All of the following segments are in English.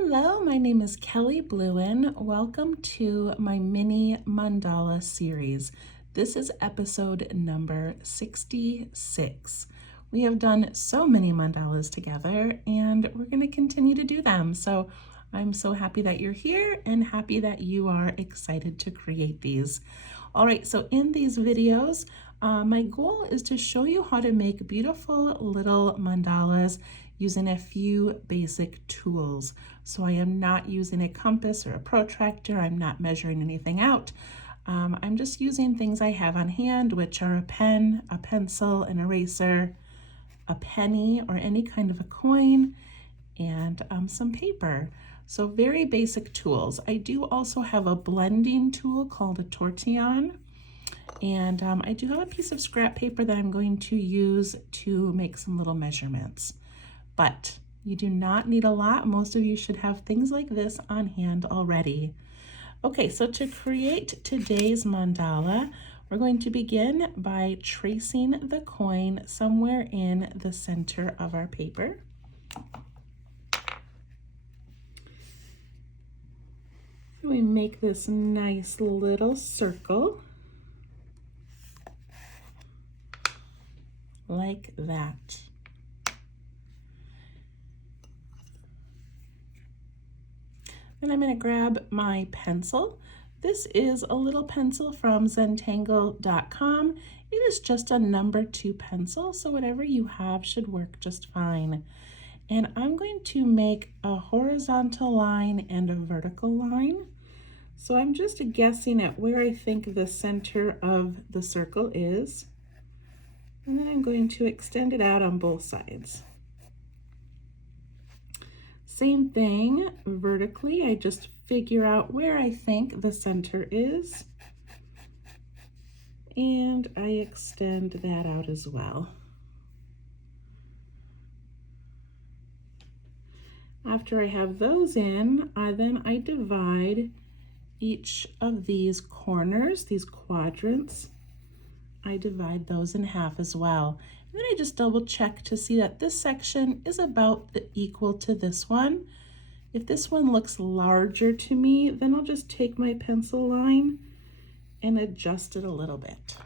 Hello, my name is Kelly Bluen. Welcome to my Mini-Mandala series. This is episode number 66. We have done so many mandalas together and we're going to continue to do them. So I'm so happy that you're here and happy that you are excited to create these. All right, so in these videos, my goal is to show you how to make beautiful little mandalas using a few basic tools. So I am not using a compass or a protractor. I'm not measuring anything out. I'm just using things I have on hand, which are a pen, a pencil, an eraser, a penny or any kind of a coin, and some paper. So very basic tools. I do also have a blending tool called a tortillon. And I do have a piece of scrap paper that I'm going to use to make some little measurements. But you do not need a lot. Most of you should have things like this on hand already. Okay, so to create today's mandala, we're going to begin by tracing the coin somewhere in the center of our paper. We make this nice little circle like that. And I'm going to grab my pencil. This is a little pencil from Zentangle.com. It is just a number 2 pencil, so whatever you have should work just fine. And I'm going to make a horizontal line and a vertical line. So I'm just guessing at where I think the center of the circle is. And then I'm going to extend it out on both sides. Same thing vertically, I just figure out where I think the center is, and I extend that out as well. After I have those in, then I divide each of these corners, these quadrants, I divide those in half as well. And then I just double check to see that this section is about equal to this one. If this one looks larger to me, then I'll just take my pencil line and adjust it a little bit.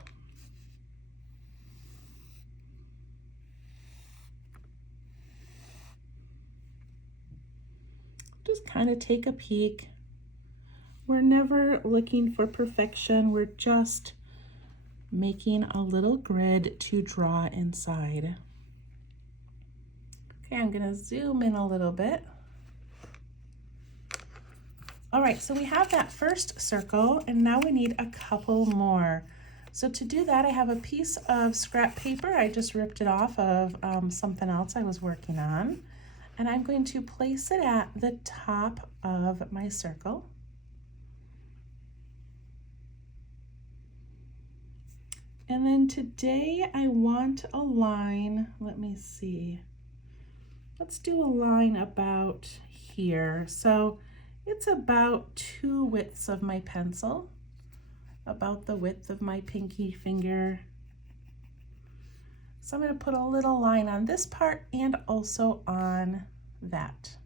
Just kind of take a peek. We're never looking for perfection. We're just making a little grid to draw inside. Okay, I'm gonna zoom in a little bit. All right, so we have that first circle and now we need a couple more. So to do that, I have a piece of scrap paper. I just ripped it off of something else I was working on. And I'm going to place it at the top of my circle. And then today I want a line, let me see. Let's do a line about here. So it's about 2 widths of my pencil, about the width of my pinky finger. So I'm going to put a little line on this part and also on that.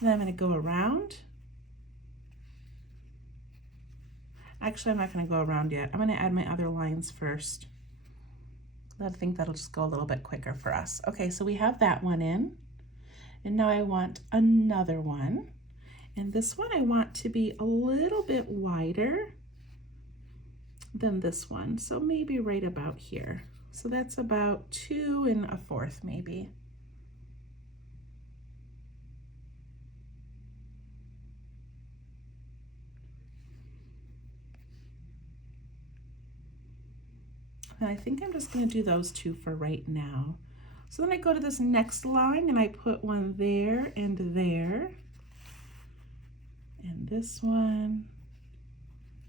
And then I'm going to go around. Actually, I'm not going to go around yet. I'm going to add my other lines first. I think that'll just go a little bit quicker for us. Okay, so we have that one in. And now I want another one. And this one I want to be a little bit wider than this one. So maybe right about here. So that's about 2 1/4 maybe. And I think I'm just going to do those 2 for right now. So then I go to this next line and I put one there and there. And this one.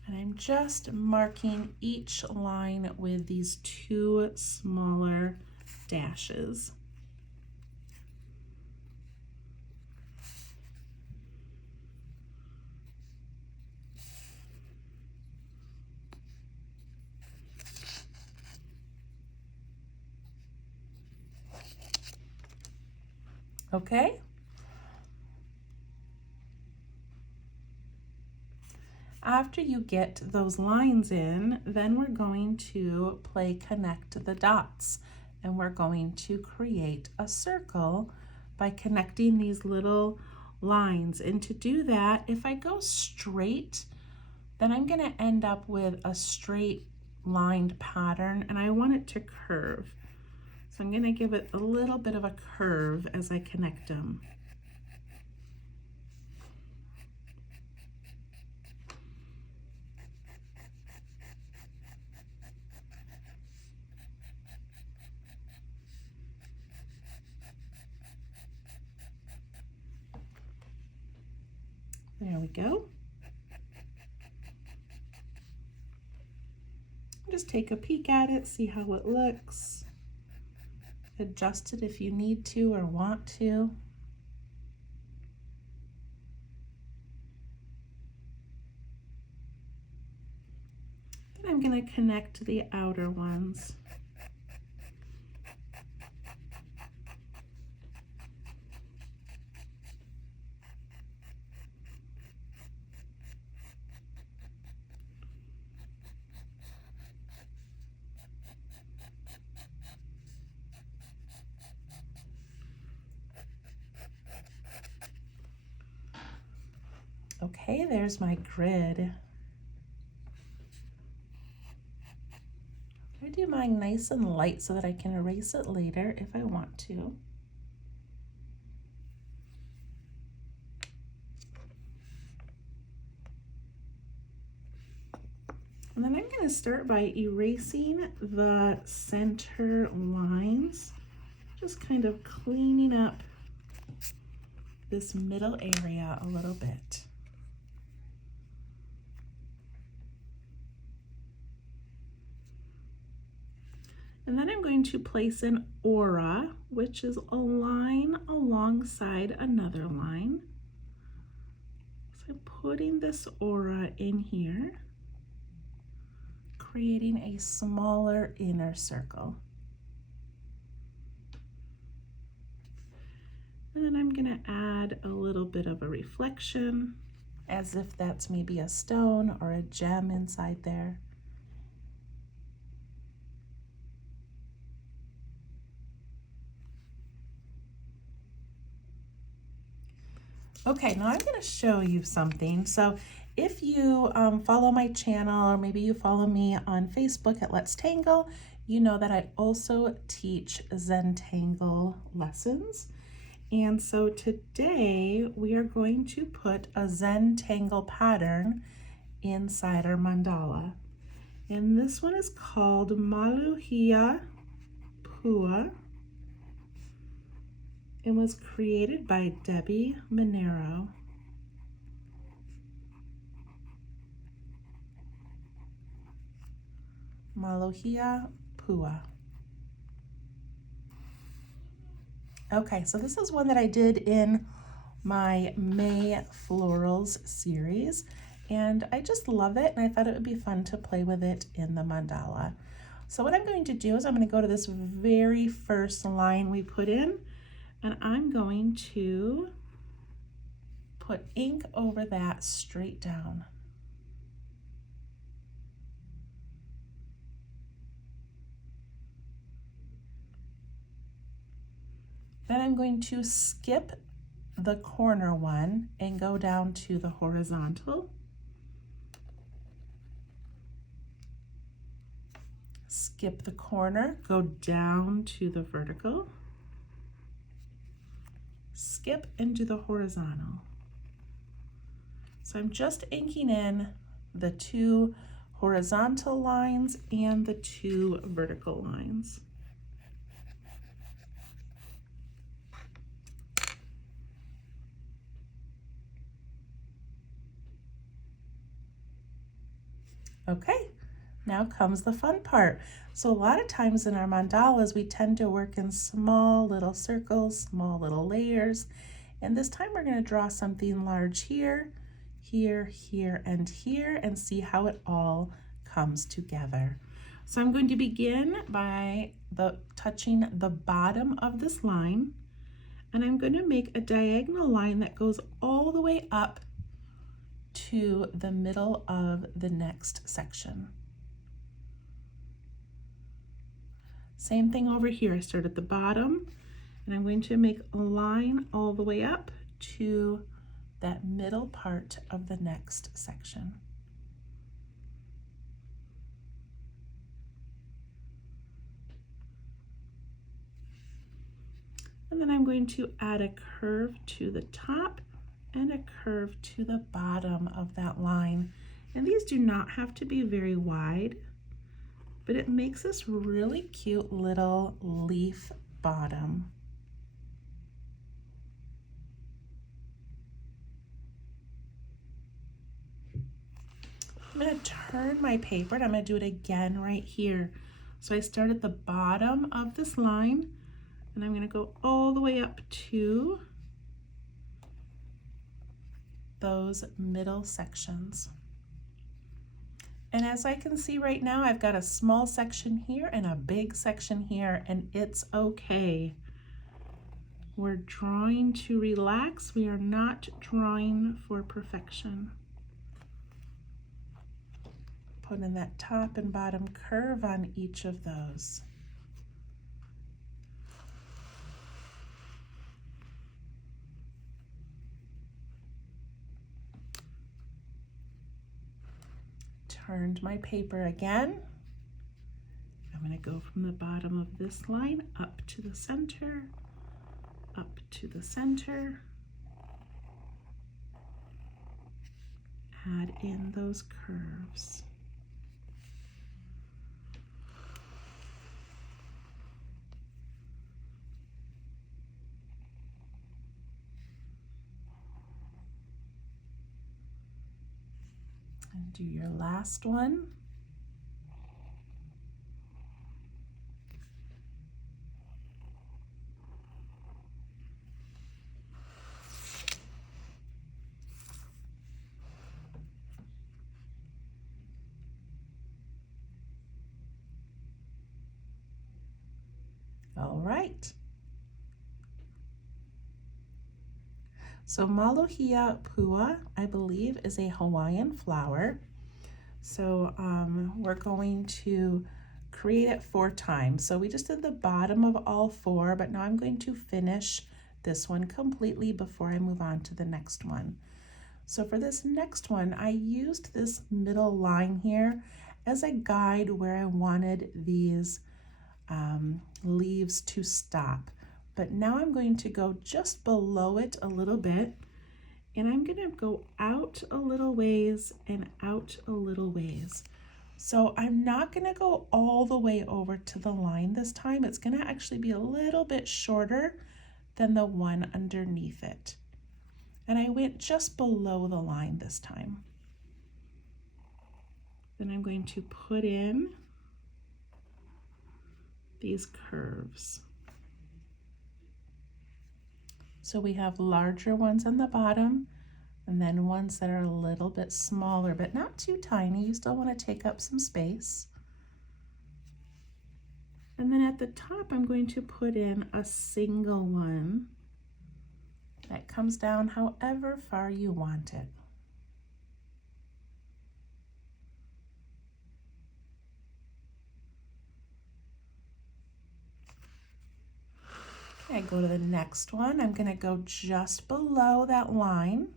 And I'm just marking each line with these 2 smaller dashes. Okay. After you get those lines in, then we're going to play connect the dots, and we're going to create a circle by connecting these little lines. And to do that, if I go straight, then I'm going to end up with a straight lined pattern, and I want it to curve. So I'm going to give it a little bit of a curve as I connect them. There we go. Just take a peek at it, see how it looks. Adjust it if you need to or want to. Then I'm going to connect the outer ones. Okay, there's my grid. I do mine nice and light so that I can erase it later if I want to. And then I'm going to start by erasing the center lines, just kind of cleaning up this middle area a little bit. And then I'm going to place an aura, which is a line alongside another line. So I'm putting this aura in here, creating a smaller inner circle. And then I'm going to add a little bit of a reflection, as if that's maybe a stone or a gem inside there. Okay, now I'm going to show you something. So if you follow my channel, or maybe you follow me on Facebook at Let's Tangle, you know that I also teach Zentangle lessons. And so today we are going to put a Zentangle pattern inside our mandala. And this one is called Maluhia Pua. It was created by Debbie Monero. Maluhia Pua. Okay, so this is one that I did in my May Florals series, and I just love it, and I thought it would be fun to play with it in the mandala. So what I'm going to do is I'm going to go to this very first line we put in, and I'm going to put ink over that straight down. Then I'm going to skip the corner one and go down to the horizontal. Skip the corner, go down to the vertical. Skip and do the horizontal. So I'm just inking in the two horizontal lines and the two vertical lines. Okay, now comes the fun part. So a lot of times in our mandalas, we tend to work in small little circles, small little layers. And this time we're going to draw something large here, here, here, and here, and see how it all comes together. So I'm going to begin by touching the bottom of this line, and I'm going to make a diagonal line that goes all the way up to the middle of the next section. Same thing over here. I start at the bottom and I'm going to make a line all the way up to that middle part of the next section. And then I'm going to add a curve to the top and a curve to the bottom of that line. And these do not have to be very wide, but it makes this really cute little leaf bottom. I'm going to turn my paper and I'm going to do it again right here. So I start at the bottom of this line and I'm going to go all the way up to those middle sections. And as I can see right now, I've got a small section here and a big section here, and it's okay. We're drawing to relax. We are not drawing for perfection. Put in that top and bottom curve on each of those. Turned my paper again. I'm going to go from the bottom of this line up to the center, up to the center. Add in those curves. And do your last one. All right. So Malohia Pua, I believe, is a Hawaiian flower. So we're going to create it 4 times. So we just did the bottom of all 4, but now I'm going to finish this one completely before I move on to the next one. So for this next one, I used this middle line here as a guide where I wanted these leaves to stop. But now I'm going to go just below it a little bit, and I'm going to go out a little ways and out a little ways. So I'm not going to go all the way over to the line this time. It's going to actually be a little bit shorter than the one underneath it. And I went just below the line this time. Then I'm going to put in these curves. So we have larger ones on the bottom and then ones that are a little bit smaller, but not too tiny. You still want to take up some space. And then at the top, I'm going to put in a single one that comes down however far you want it. I go to the next one. I'm going to go just below that line,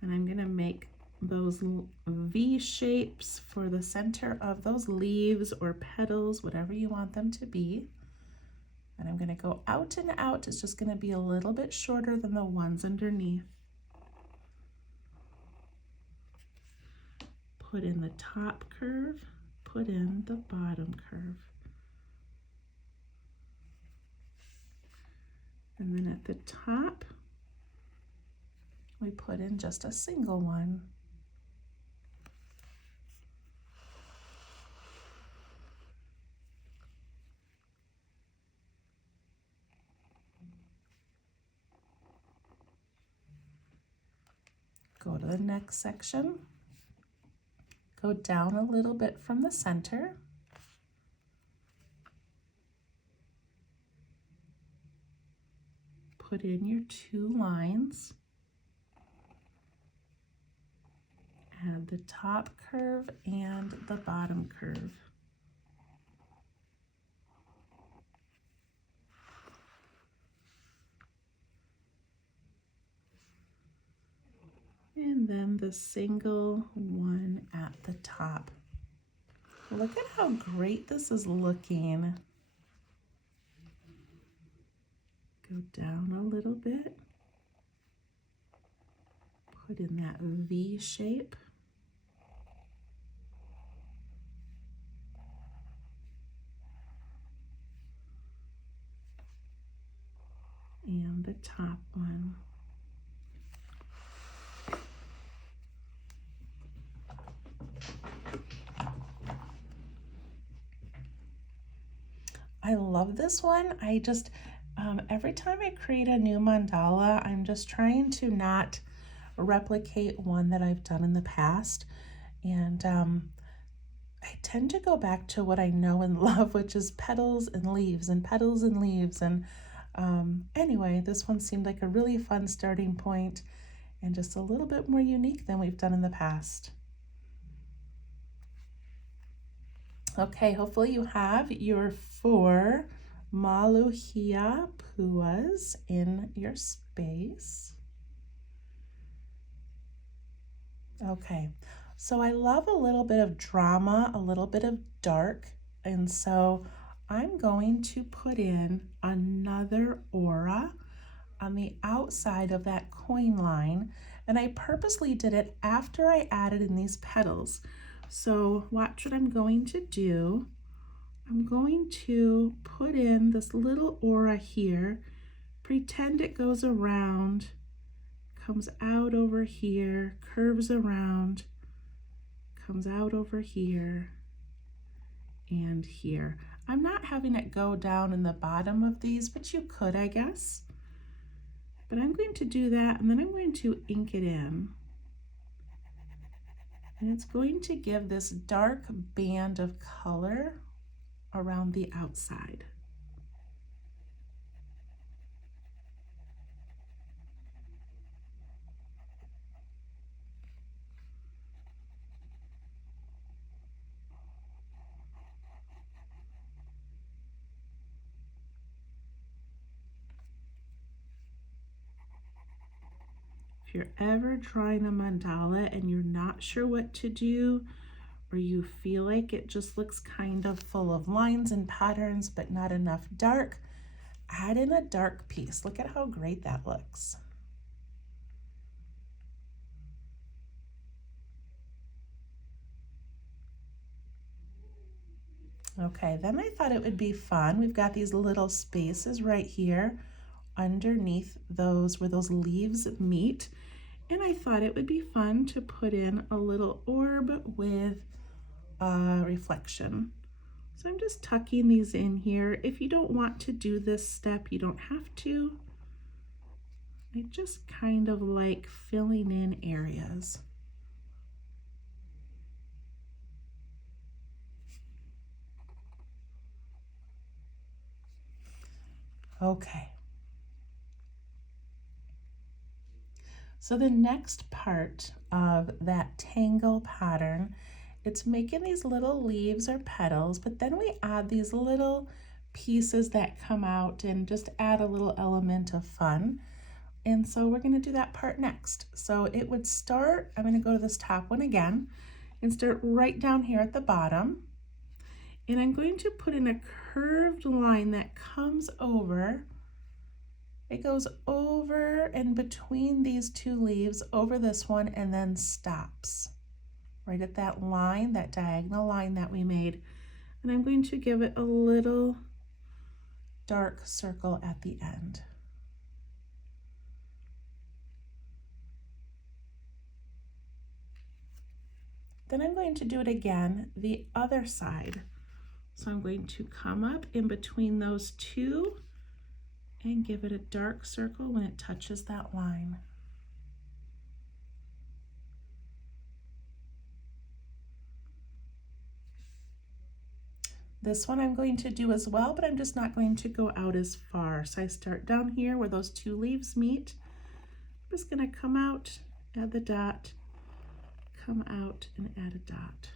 and I'm going to make those V shapes for the center of those leaves or petals, whatever you want them to be. And I'm going to go out and out. It's just going to be a little bit shorter than the ones underneath. Put in the top curve, put in the bottom curve. And then at the top, we put in just a single one. Go to the next section. Go down a little bit from the center. Put in your 2 lines. Add the top curve and the bottom curve. And then the single one at the top. Look at how great this is looking. Go down a little bit. Put in that V shape. And the top one. I love this one. Every time I create a new mandala, I'm just trying to not replicate one that I've done in the past. And I tend to go back to what I know and love, which is petals and leaves and petals and leaves. And anyway, this one seemed like a really fun starting point and just a little bit more unique than we've done in the past. Okay, hopefully you have your 4 Maluhia puas in your space. Okay, so I love a little bit of drama, a little bit of dark, and so I'm going to put in another aura on the outside of that coin line, and I purposely did it after I added in these petals. So watch what I'm going to do. I'm going to put in this little aura here, pretend it goes around, comes out over here, curves around, comes out over here and here. I'm not having it go down in the bottom of these, but you could, I guess. But I'm going to do that, and then I'm going to ink it in. And it's going to give this dark band of color around the outside. If you're ever drawing a mandala and you're not sure what to do, or you feel like it just looks kind of full of lines and patterns but not enough dark, add in a dark piece. Look at how great that looks. Okay, then I thought it would be fun. We've got these little spaces right here underneath those where those leaves meet. And I thought it would be fun to put in a little orb with a reflection. So I'm just tucking these in here. If you don't want to do this step, you don't have to. I just kind of like filling in areas. Okay. So the next part of that tangle pattern, it's making these little leaves or petals, but then we add these little pieces that come out and just add a little element of fun. And so we're going to do that part next. So it would start, I'm going to go to this top one again and start right down here at the bottom. And I'm going to put in a curved line that comes over. It goes over and between these two leaves, over this one, and then stops right at that line, that diagonal line that we made. And I'm going to give it a little dark circle at the end. Then I'm going to do it again the other side. So I'm going to come up in between those two and give it a dark circle when it touches that line. This one I'm going to do as well, but I'm just not going to go out as far. So I start down here where those two leaves meet. I'm just going to come out, add the dot, come out and add a dot.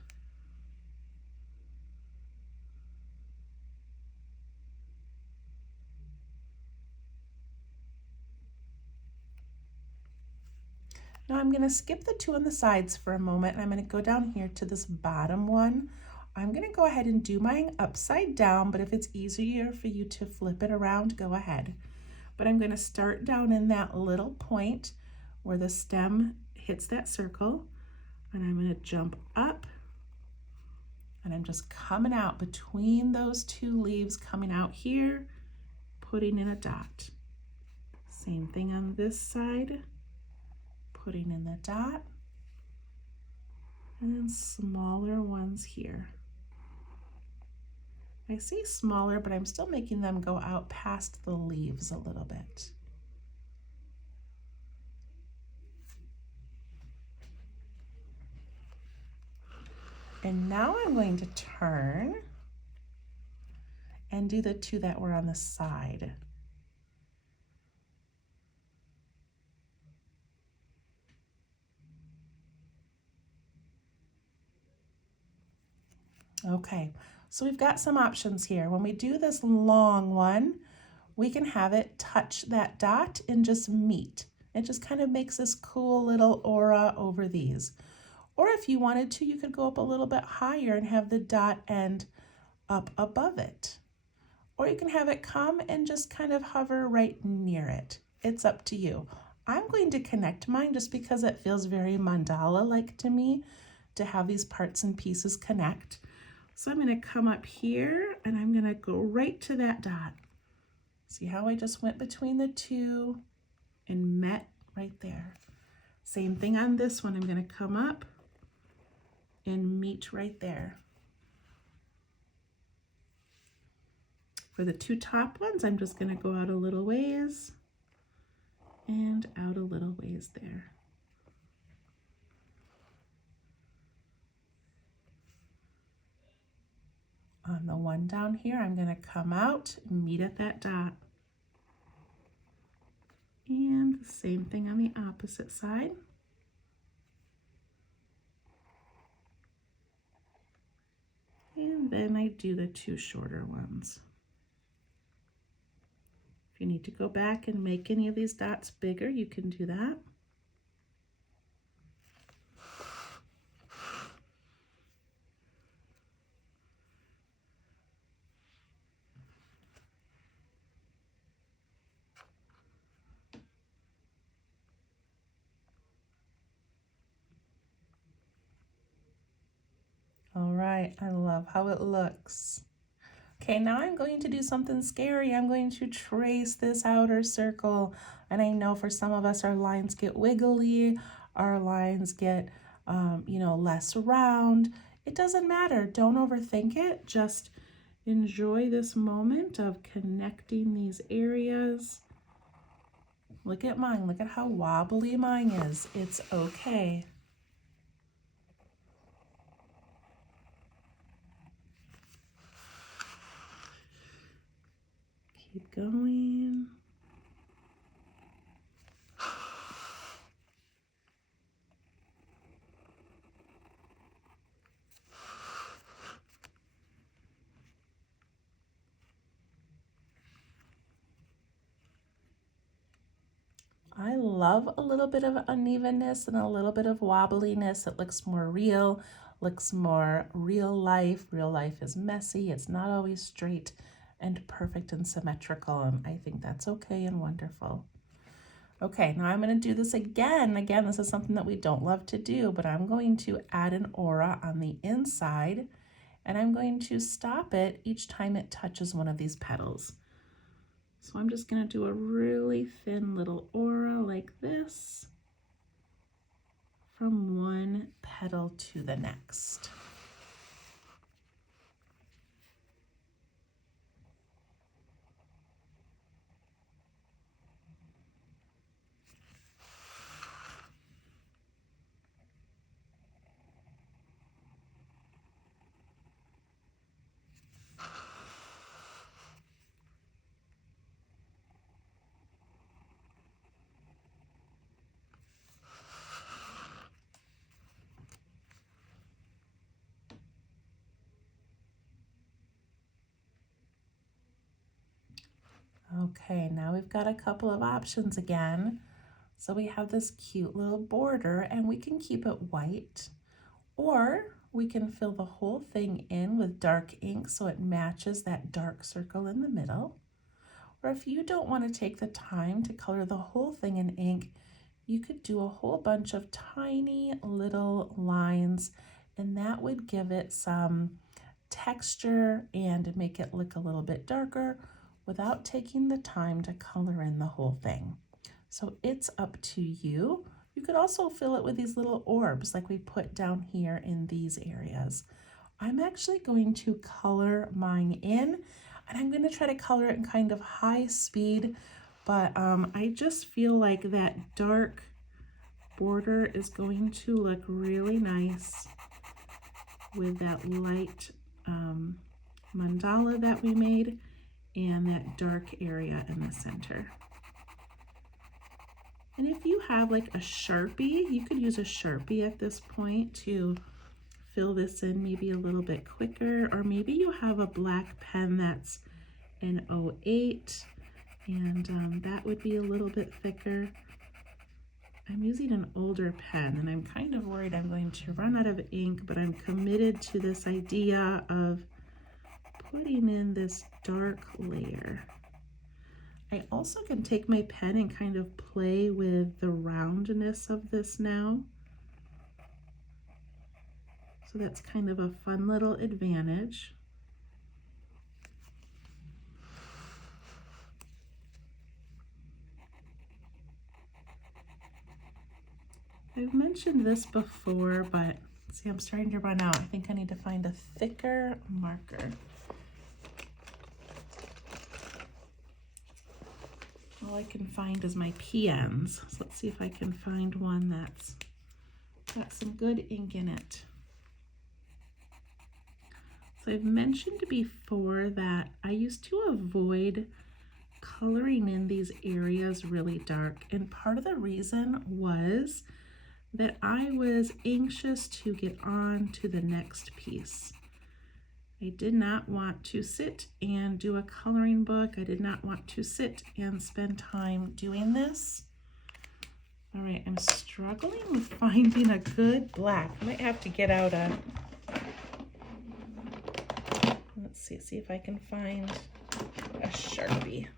Now I'm going to skip the two on the sides for a moment, and I'm going to go down here to this bottom one. I'm going to go ahead and do mine upside down, but if it's easier for you to flip it around, go ahead. But I'm going to start down in that little point where the stem hits that circle, and I'm going to jump up, and I'm just coming out between those two leaves, coming out here, putting in a dot. Same thing on this side, putting in the dot, and then smaller ones here. I see smaller, but I'm still making them go out past the leaves a little bit. And now I'm going to turn and do the two that were on the side. Okay, so we've got some options here. When we do this long one, we can have it touch that dot and just meet. It just kind of makes this cool little aura over these. Or if you wanted to, you could go up a little bit higher and have the dot end up above it. Or you can have it come and just kind of hover right near it. It's up to you. I'm going to connect mine just because it feels very mandala-like to me to have these parts and pieces connect. So I'm going to come up here and I'm going to go right to that dot. See how I just went between the two and met right there. Same thing on this one. I'm going to come up and meet right there. For the two top ones, I'm just going to go out a little ways and out a little ways there. On the one down here, I'm going to come out and meet at that dot. And the same thing on the opposite side. And then I do the two shorter ones. If you need to go back and make any of these dots bigger, you can do that. All right, I love how it looks. Okay, now I'm going to do something scary. I'm going to trace this outer circle. And I know for some of us, our lines get wiggly, our lines get, less round. It doesn't matter. Don't overthink it. Just enjoy this moment of connecting these areas. Look at mine. Look at how wobbly mine is. It's okay. Keep going. I love a little bit of unevenness and a little bit of wobbliness. It looks more real, looks more real life. Real life is messy. It's not always straight and perfect and symmetrical, and I think that's okay and wonderful. Okay, now I'm going to do this again. Again, this is something that we don't love to do, but I'm going to add an aura on the inside, and I'm going to stop it each time it touches one of these petals. So I'm just going to do a really thin little aura like this from one petal to the next. Okay, now we've got a couple of options again. So we have this cute little border and we can keep it white, or we can fill the whole thing in with dark ink so it matches that dark circle in the middle. Or if you don't want to take the time to color the whole thing in ink, you could do a whole bunch of tiny little lines, and that would give it some texture and make it look a little bit darker without taking the time to color in the whole thing. So it's up to you. You could also fill it with these little orbs like we put down here in these areas. I'm actually going to color mine in, and I'm going to try to color it in kind of high speed, but I just feel like that dark border is going to look really nice with that light mandala that we made and that dark area in the center. And if you have like a Sharpie, you could use a Sharpie at this point to fill this in maybe a little bit quicker, or maybe you have a black pen that's an 08 and that would be a little bit thicker. I'm using an older pen and I'm kind of worried I'm going to run out of ink, but I'm committed to this idea of putting in this dark layer. I also can take my pen and kind of play with the roundness of this now. So that's kind of a fun little advantage. I've mentioned this before, but see, I'm starting to run out. I think I need to find a thicker marker. All I can find is my PNs. So let's see if I can find one that's got some good ink in it. So I've mentioned before that I used to avoid coloring in these areas really dark, and part of the reason was that I was anxious to get on to the next piece. I did not want to sit and do a coloring book. I did not want to sit and spend time doing this. All right, I'm struggling with finding a good black. I might have to get out a, let's see if I can find a Sharpie.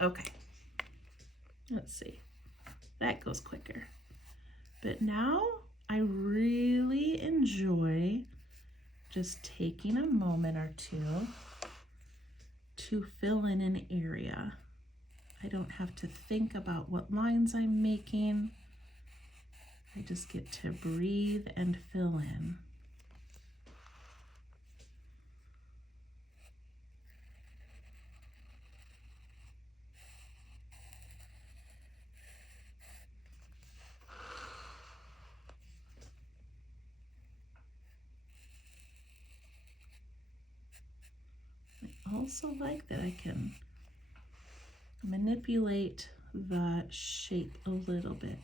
Okay, let's see, that goes quicker. But now I really enjoy just taking a moment or two to fill in an area. I don't have to think about what lines I'm making. I just get to breathe and fill in. I also like that I can manipulate the shape a little bit.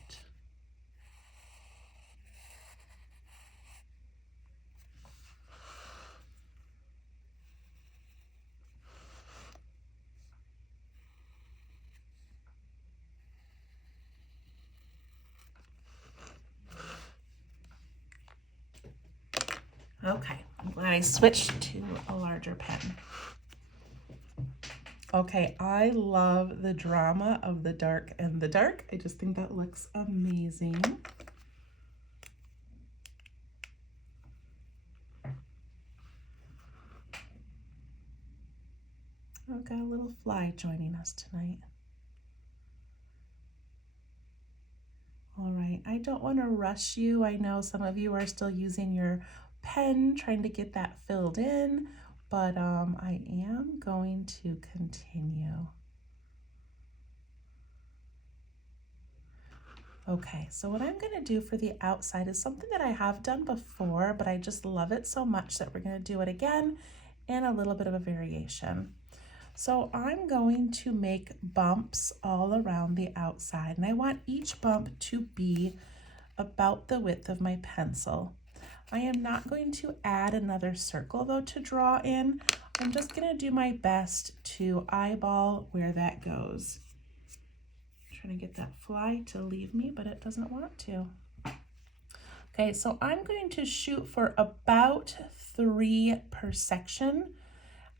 Okay, I'm glad I switched to a larger pen. Okay, I love the drama of the dark and the dark. I just think that looks amazing. I've got a little fly joining us tonight. All right, I don't want to rush you. I know some of you are still using your pen trying to get that filled in, but I am going to continue. Okay, so what I'm going to do for the outside is something that I have done before, but I just love it so much that we're going to do it again and a little bit of a variation. So I'm going to make bumps all around the outside, and I want each bump to be about the width of my pencil. I am not going to add another circle though to draw in. I'm just gonna do my best to eyeball where that goes. I'm trying to get that fly to leave me, but it doesn't want to. Okay, so I'm going to shoot for about 3 per section.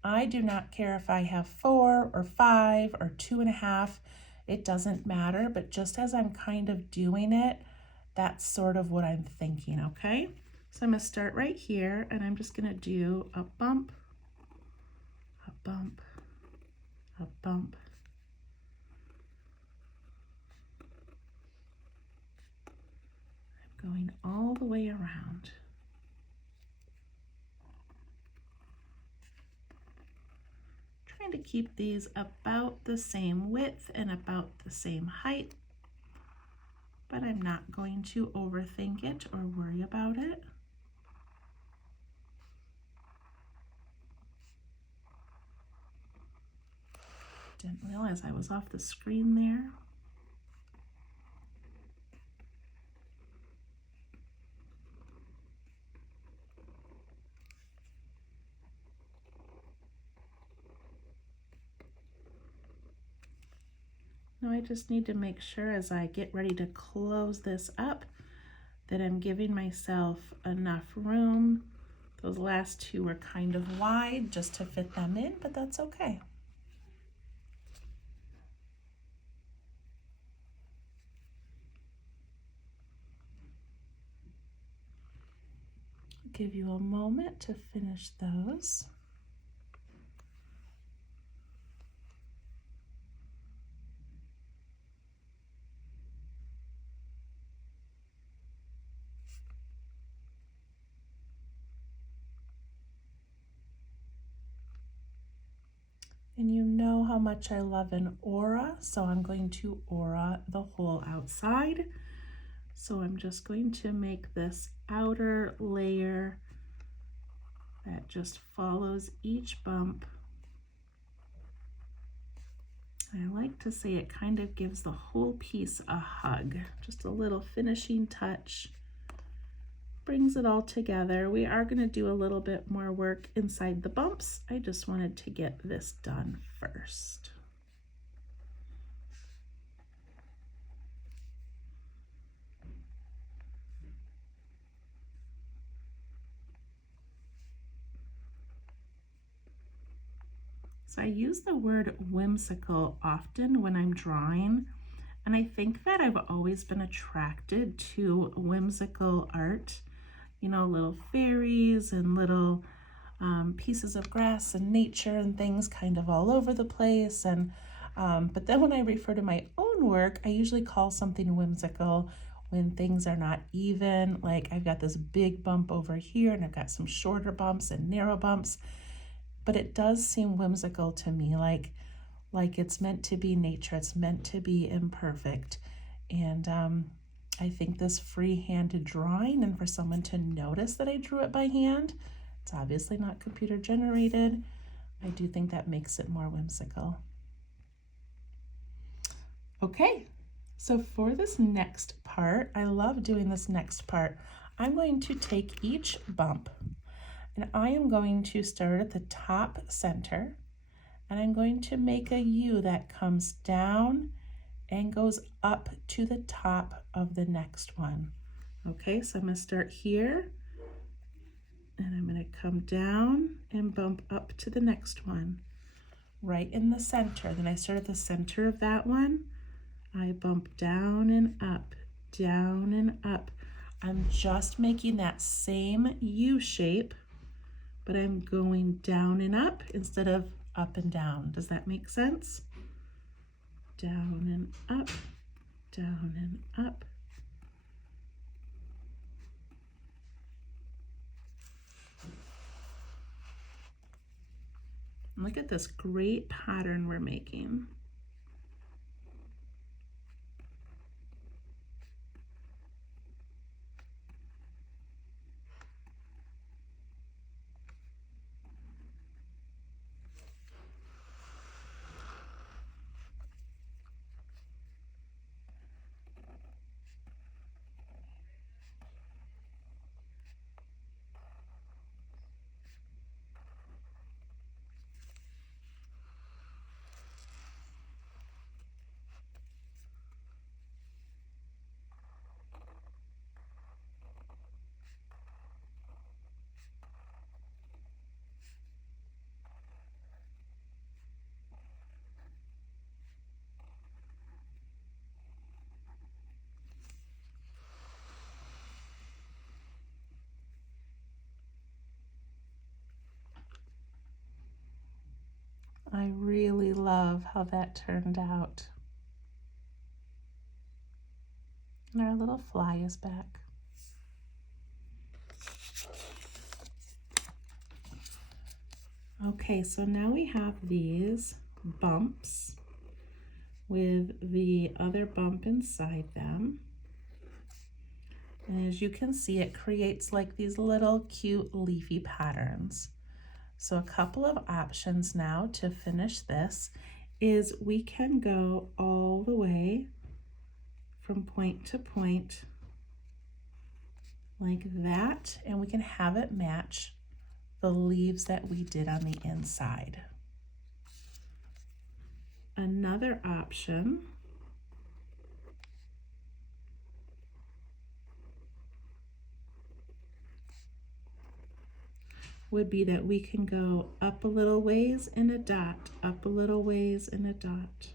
I do not care if I have 4 or 5 or 2.5. It doesn't matter, but just as I'm kind of doing it, that's sort of what I'm thinking, okay? So I'm gonna start right here and I'm just gonna do a bump, a bump, a bump. I'm going all the way around. Trying to keep these about the same width and about the same height, but I'm not going to overthink it or worry about it. Didn't realize I was off the screen there. Now I just need to make sure as I get ready to close this up that I'm giving myself enough room. Those last 2 were kind of wide just to fit them in, but that's okay. Give you a moment to finish those. And you know how much I love an aura, so I'm going to aura the whole outside. So I'm just going to make this outer layer that just follows each bump. I like to say it kind of gives the whole piece a hug, just a little finishing touch. Brings it all together. We are going to do a little bit more work inside the bumps. I just wanted to get this done first. So I use the word whimsical often when I'm drawing, and I think that I've always been attracted to whimsical art. You know, little fairies and little pieces of grass and nature and things kind of all over the place. And but then when I refer to my own work, I usually call something whimsical when things are not even. Like I've got this big bump over here and I've got some shorter bumps and narrow bumps, but it does seem whimsical to me, like it's meant to be nature, it's meant to be imperfect. And I think this free-handed drawing, and for someone to notice that I drew it by hand, it's obviously not computer generated, I do think that makes it more whimsical. Okay, so for this next part, I love doing this next part. I'm going to take each bump and I am going to start at the top center and I'm going to make a U that comes down and goes up to the top of the next one. Okay, so I'm going to start here and I'm going to come down and bump up to the next one right in the center. Then I start at the center of that one. I bump down and up, down and up. I'm just making that same U shape, but I'm going down and up instead of up and down. Does that make sense? Down and up, down and up. Look at this great pattern we're making. I really love how that turned out. And our little fly is back. Okay, so now we have these bumps with the other bump inside them. And as you can see, it creates like these little cute leafy patterns. So a couple of options now to finish this is we can go all the way from point to point like that, and we can have it match the leaves that we did on the inside. Another option would be that we can go up a little ways in a dot, up a little ways in a dot.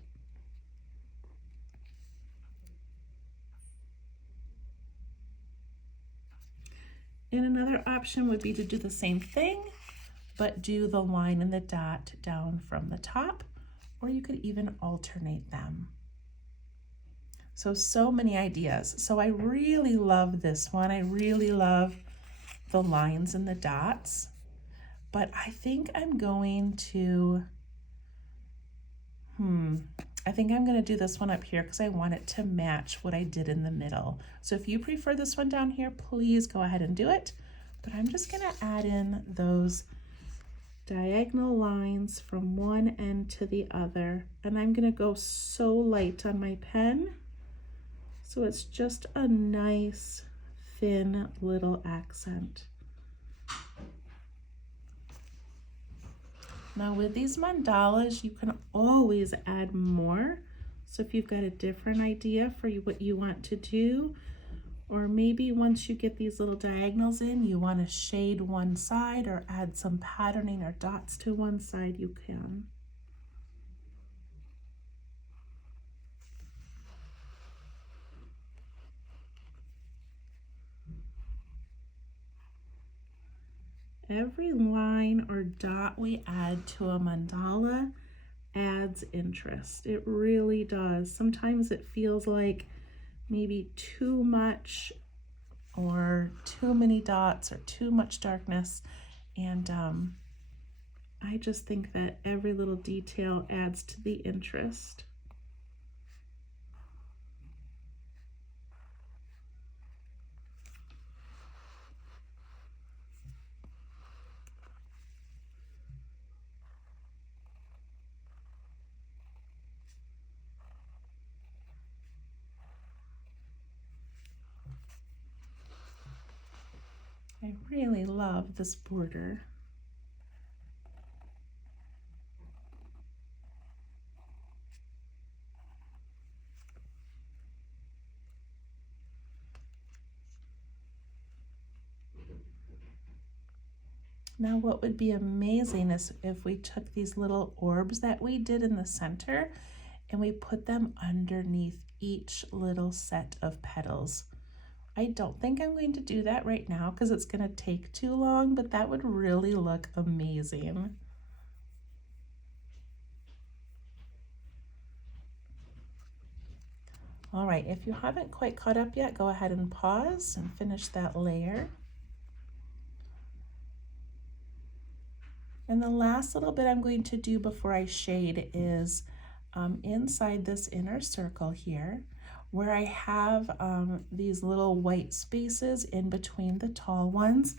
And another option would be to do the same thing, but do the line and the dot down from the top, or you could even alternate them. So many ideas. So I really love this one. I really love the lines and the dots, but I think I'm going to, I think I'm gonna do this one up here because I want it to match what I did in the middle. So if you prefer this one down here, please go ahead and do it. But I'm just gonna add in those diagonal lines from one end to the other. And I'm gonna go so light on my pen, so it's just a nice, thin little accent. Now with these mandalas, you can always add more. So if you've got a different idea for what you want to do, or maybe once you get these little diagonals in, you want to shade one side or add some patterning or dots to one side, you can. Every line or dot we add to a mandala adds interest. It really does. Sometimes it feels like maybe too much or too many dots or too much darkness. And I just think that every little detail adds to the interest. I really love this border. Now what would be amazing is if we took these little orbs that we did in the center and we put them underneath each little set of petals. I don't think I'm going to do that right now because it's going to take too long, but that would really look amazing. All right, if you haven't quite caught up yet, go ahead and pause and finish that layer. And the last little bit I'm going to do before I shade is inside this inner circle here, where I have these little white spaces in between the tall ones.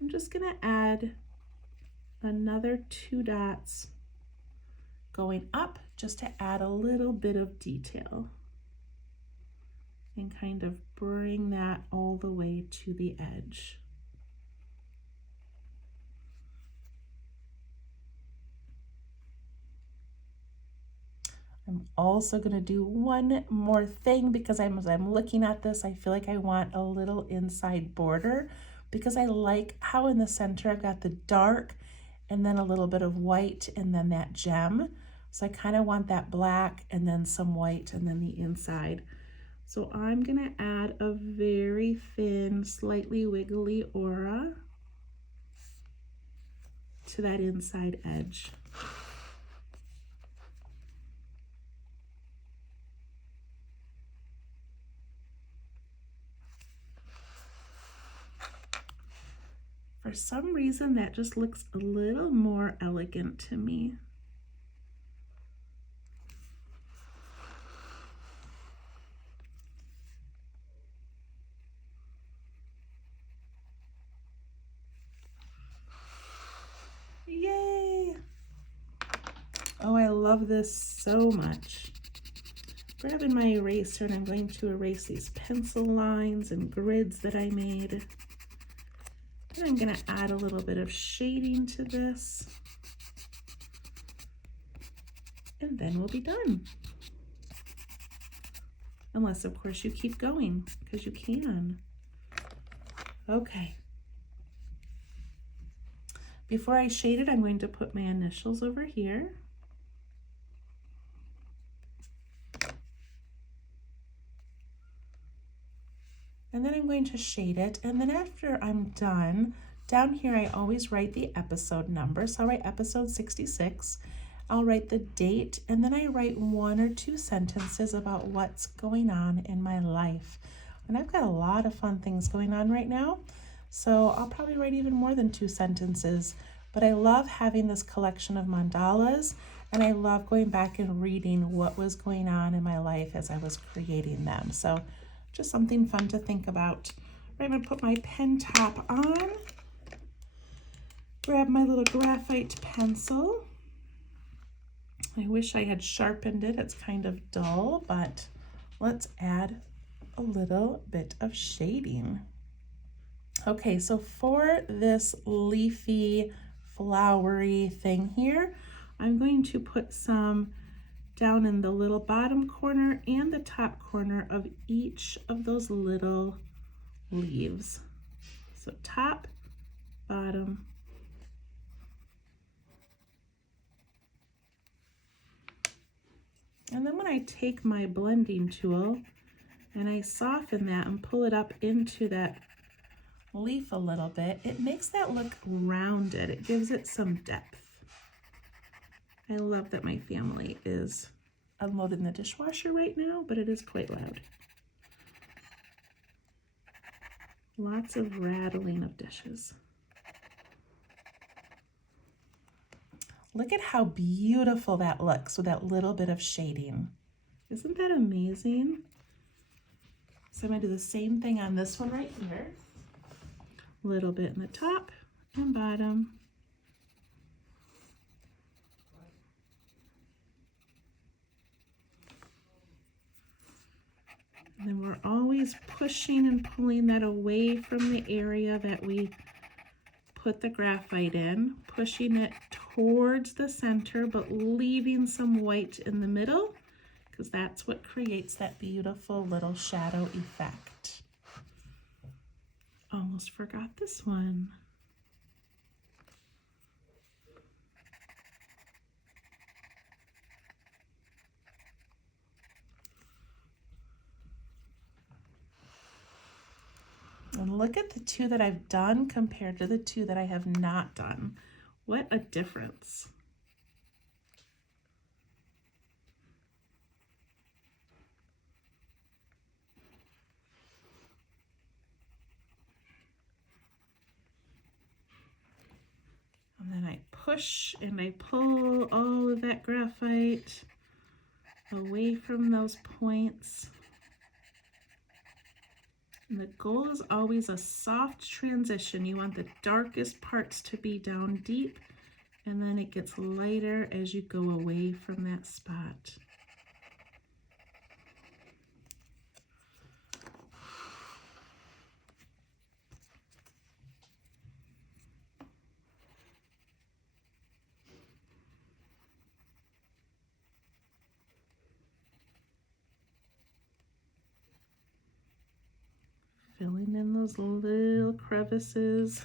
I'm just gonna add another 2 dots going up just to add a little bit of detail and kind of bring that all the way to the edge. I'm also going to do one more thing because as I'm looking at this, I feel like I want a little inside border because I like how in the center I've got the dark and then a little bit of white and then that gem. So I kind of want that black and then some white and then the inside. So I'm going to add a very thin, slightly wiggly aura to that inside edge. For some reason, that just looks a little more elegant to me. Yay! Oh, I love this so much. Grabbing my eraser, and I'm going to erase these pencil lines and grids that I made. And I'm going to add a little bit of shading to this. And then we'll be done. Unless, of course, you keep going, because you can. Okay. Before I shade it, I'm going to put my initials over here. And then I'm going to shade it. And then after I'm done, down here I always write the episode number. So I'll write episode 66. I'll write the date, and then I write 1 or 2 sentences about what's going on in my life. And I've got a lot of fun things going on right now. So I'll probably write even more than 2 sentences. But I love having this collection of mandalas, and I love going back and reading what was going on in my life as I was creating them. So just something fun to think about. I'm going to put my pen top on, grab my little graphite pencil. I wish I had sharpened it. It's kind of dull, but let's add a little bit of shading. Okay, so for this leafy, flowery thing here, I'm going to put some down in the little bottom corner and the top corner of each of those little leaves. So top, bottom, and then when I take my blending tool and I soften that and pull it up into that leaf a little bit, it makes that look rounded. It gives it some depth. I love that my family is unloading the dishwasher right now, but it is quite loud. Lots of rattling of dishes. Look at how beautiful that looks with that little bit of shading. Isn't that amazing? So I'm going to do the same thing on this one right here. A little bit in the top and bottom. And then we're always pushing and pulling that away from the area that we put the graphite in, pushing it towards the center, but leaving some white in the middle, because that's what creates that beautiful little shadow effect. Almost forgot this one. And look at the 2 that I've done compared to the 2 that I have not done. What a difference. And then I push and I pull all of that graphite away from those points. And the goal is always a soft transition. You want the darkest parts to be down deep, and then it gets lighter as you go away from that spot. Filling in those little crevices.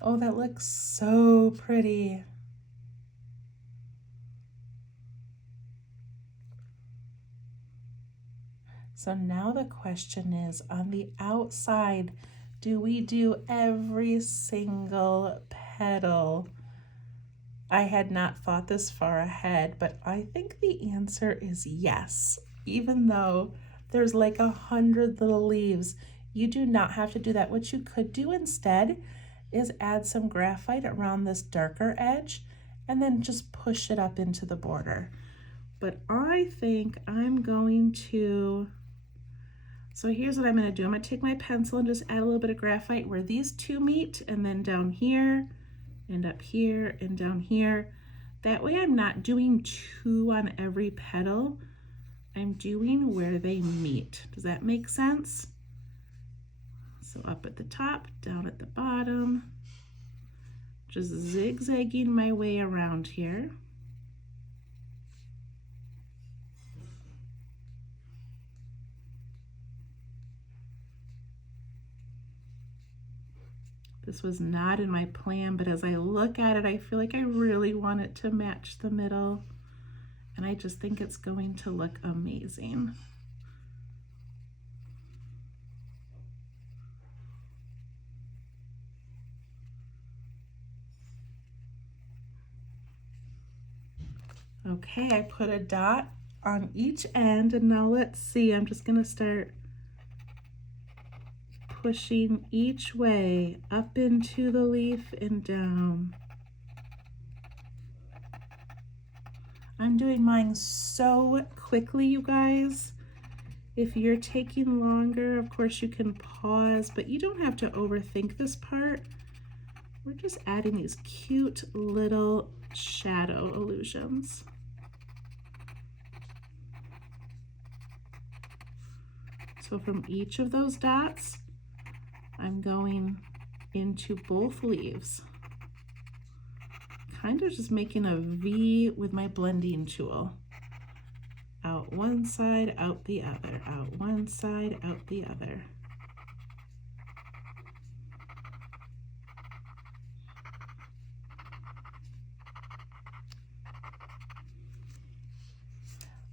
Oh, that looks so pretty. So now the question is, on the outside, do we do every single petal? I had not thought this far ahead, but I think the answer is yes. Even though there's like 100 little leaves, you do not have to do that. What you could do instead is add some graphite around this darker edge and then just push it up into the border. But I think I'm going to, so here's what I'm going to do. I'm going to take my pencil and just add a little bit of graphite where these two meet, and then down here and up here and down here. That way I'm not doing two on every petal. I'm doing where they meet. Does that make sense? So up at the top, down at the bottom, just zigzagging my way around here. This was not in my plan, but as I look at it, I feel like I really want it to match the middle, and I just think it's going to look amazing. Okay, I put a dot on each end, and now let's see, I'm just gonna start pushing each way up into the leaf and down. I'm doing mine so quickly, you guys. If you're taking longer, of course you can pause, but you don't have to overthink this part. We're just adding these cute little shadow illusions. So from each of those dots, I'm going into both leaves. Kind of just making a V with my blending tool. Out one side, out the other, out one side, out the other.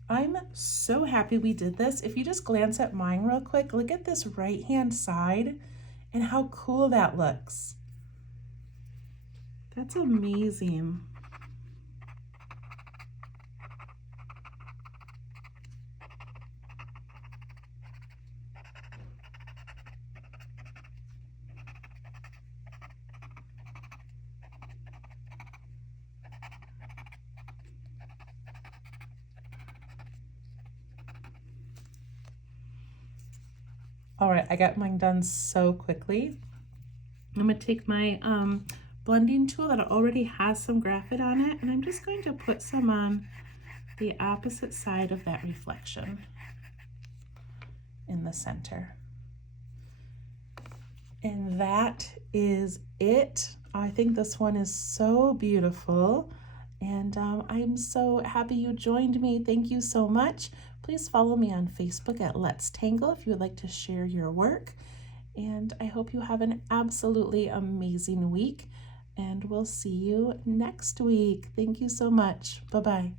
I'm so happy we did this. If you just glance at mine real quick, look at this right-hand side and how cool that looks. That's amazing. All right, I got mine done so quickly. I'm gonna take my blending tool that already has some graphite on it, and I'm just going to put some on the opposite side of that reflection in the center. And that is it. I think this one is so beautiful, and I'm so happy you joined me. Thank you so much. Please follow me on Facebook at Let's Tangle if you would like to share your work. And I hope you have an absolutely amazing week, and we'll see you next week. Thank you so much. Bye-bye.